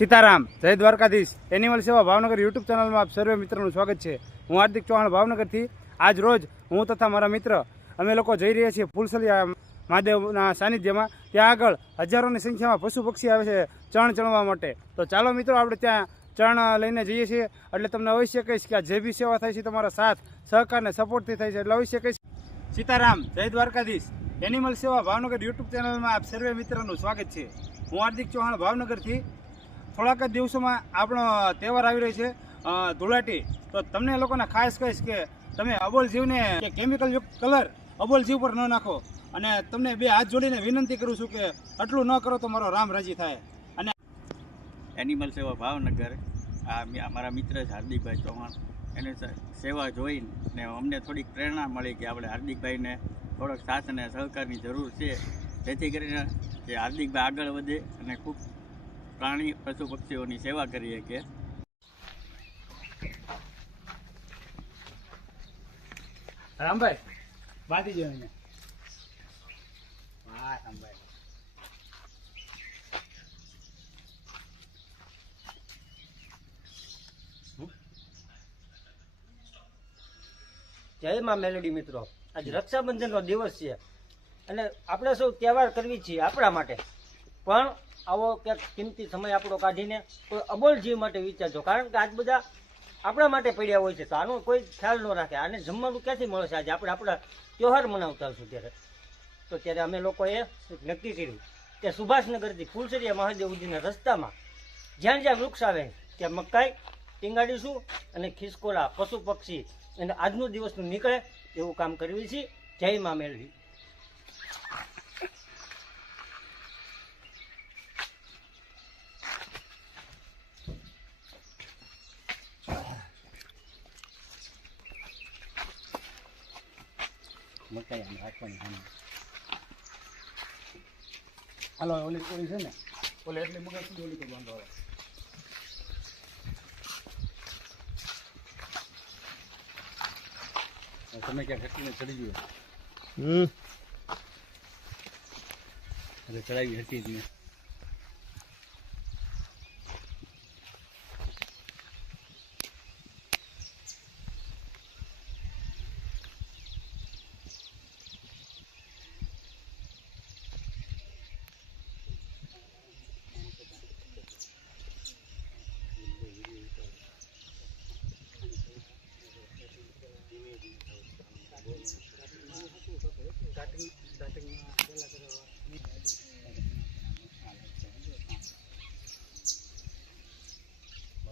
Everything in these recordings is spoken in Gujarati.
સીતારામ, જય દ્વારકાધીશ. એનિમલ સેવા ભાવનગર યુટ્યુબ ચેનલમાં આપ સર્વે મિત્રોનું સ્વાગત છે. હું હાર્દિક ચૌહાણ ભાવનગરથી. આજ રોજ હું તથા મારા મિત્ર, અમે લોકો જઈ રહ્યા છીએ ફૂલસલિયા મહાદેવના સાનિધ્યમાં. ત્યાં આગળ હજારોની સંખ્યામાં પશુ પક્ષી આવે છે ચણ ચણવા માટે. તો ચાલો મિત્રો, આપણે ત્યાં ચરણ લઈને જઈએ છીએ. એટલે તમને અવશ્ય કહીશ કે આ જે બી સેવા થાય છે તમારા સાથ, સહકાર ને સપોર્ટથી થાય છે. એટલે અવશ્ય કહીશ. સીતારામ, જય દ્વારકાધીશ. એનિમલ સેવા ભાવનગર યુટ્યુબ ચેનલમાં આપ સર્વે મિત્રોનું સ્વાગત છે. હું હાર્દિક ચૌહાણ ભાવનગરથી. થોડાક જ દિવસોમાં આપણો તહેવાર આવી રહ્યો છે. ધુળાટી. તો તમને લોકોને ખાસ કહીશ કે તમે અબોલ જીવને કેમિકલ કલર અબોલ જીવ પર ન નાખો. અને તમને બે હાથ જોડીને વિનંતી કરું છું કે આટલું ન કરો તો મારો રામ રાજી થાય. અને એનિમલ સેવા ભાવનગર. આ અમારા મિત્ર છે હાર્દિકભાઈ ચૌહાણ. એની સેવા જોઈને અમને થોડીક પ્રેરણા મળી કે આપણે હાર્દિકભાઈને થોડોક સાથ અને સહકારની જરૂર છે. જેથી કરીને હાર્દિકભાઈ આગળ વધે અને ખૂબ પ્રાણી પશુ પક્ષીઓની સેવા કરીએ કે? રામભાઈ બાંધી જો હા રામભાઈ. જય માં મેલેડી મિત્રો. આજ રક્ષાબંધનનો દિવસ છે. અને આપણે સૌ તહેવાર કરવી છીએ આપણા માટે. પણ આવો ક્યાંક કિંમતી સમય આપણો કાઢીને કોઈ અબોલ જીવ માટે વિચારજો. કારણ કે આજ બધા આપણા માટે પડ્યા હોય છે, તો આનો કોઈ ખ્યાલ ન રાખે. આને જમવાનું ક્યાંથી મળશે આજે? આપણે આપણા તહેવાર મનાવતા છું ત્યારે. તો ત્યારે અમે લોકોએ નક્કી કર્યું કે સુભાષનગરથી ફૂલસરિયા મહાદેવજીના રસ્તામાં જ્યાં જ્યાં વૃક્ષ આવે, ત્યાં મકાઈ ટીંગાડીશું અને ખિસકોલા, પશુ પક્ષી અને આજનું દિવસનું નીકળે એવું કામ કરવી છીએ જય મા મેળવી મકાઈ આમ રાખવાની આમ. હાલો ઓલી ઓલી છે ને? ઓલી એટલી મગજ સુધી ઓલી તો વાંધો આવે તમે ક્યાં ઘટીને ચડી ગયો? હમ. અરે ચડાવી હતી જ ને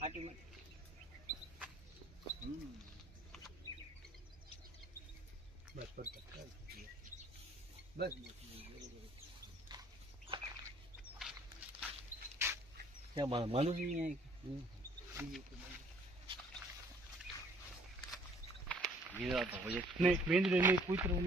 છું અહીંયા? બસ મેંદરી નહીં કૂતરું.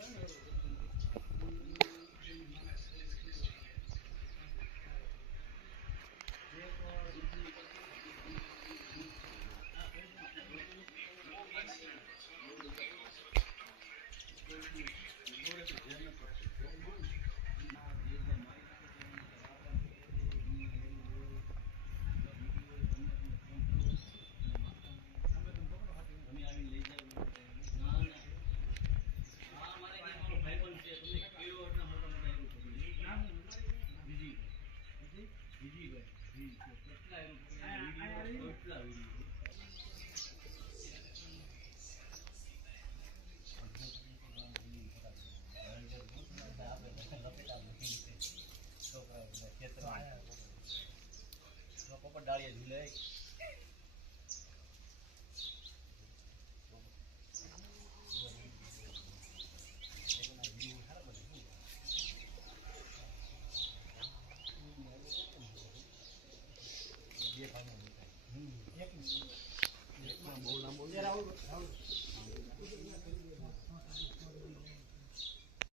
ઉપથી જે આવે ને પોપટ ડાળીએ ઝૂલે